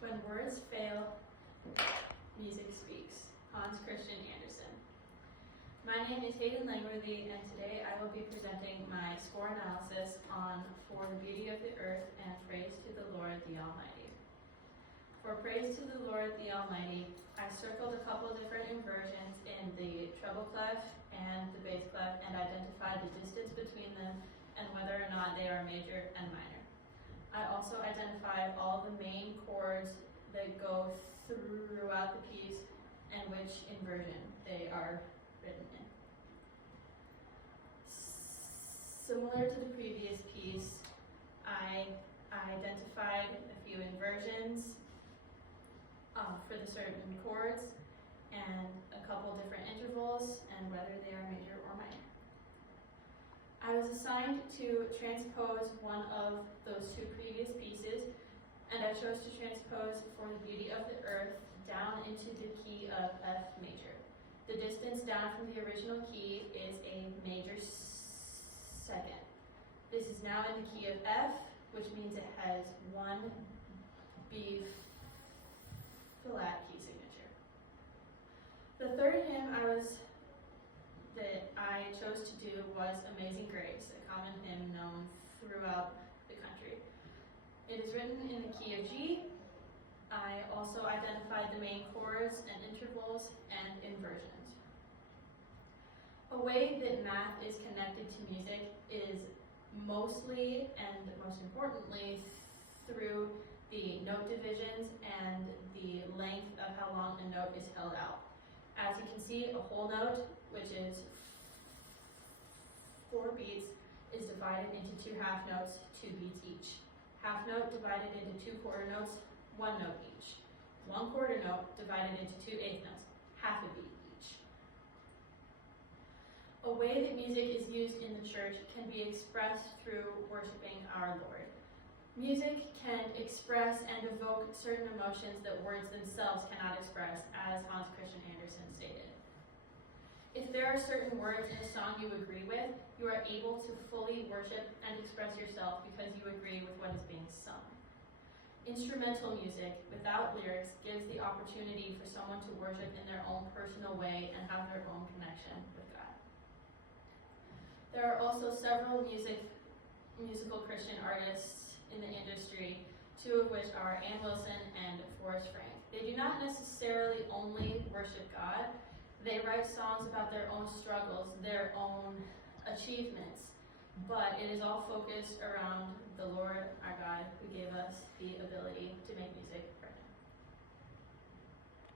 When words fail, music speaks. Hans Christian Andersen. My name is Hayden Langworthy, and today I will be presenting my score analysis on For the Beauty of the Earth and Praise to the Lord the Almighty. For Praise to the Lord the Almighty, I circled a couple different inversions in the treble clef and the bass clef and identified the distance between them and whether or not they are major and minor. I also identified all the main chords that go throughout the piece and which inversion they are written in. Similar to the previous piece, I identified a few inversions for the certain chords and a couple different intervals and whether they are major or minor. I was assigned to transpose one of those two previous pieces, and I chose to transpose For the Beauty of the Earth down into the key of F major. The distance down from the original key is a major second. This is now in the key of F, which means it has one B flat key signature. The third hymn that I chose to do was Amazing Grace, a common hymn known throughout the country. It is written in the key of G. I also identified the main chords and intervals and inversions. A way that math is connected to music is mostly and most importantly through the note divisions and the length of how long a note is held out. As you can see, a whole note, which is 4 beats, is divided into 2 half notes, 2 beats each. Half note divided into 2 quarter notes, 1 note each. 1 quarter note divided into 2 eighth notes, half a beat each. A way that music is used in the church can be expressed through worshiping our Lord. Music can express and evoke certain emotions that words themselves cannot express, as Hans Christian Andersen stated. If there are certain words in a song you agree with, you are able to fully worship and express yourself because you agree with what is being sung. Instrumental music, without lyrics, gives the opportunity for someone to worship in their own personal way and have their own connection with God. There are also several musical Christian artists in the industry, 2 of which are Ann Wilson and Forrest Frank. They do not necessarily only worship God. They write songs about their own struggles, their own achievements, but it is all focused around the Lord our God who gave us the ability to make music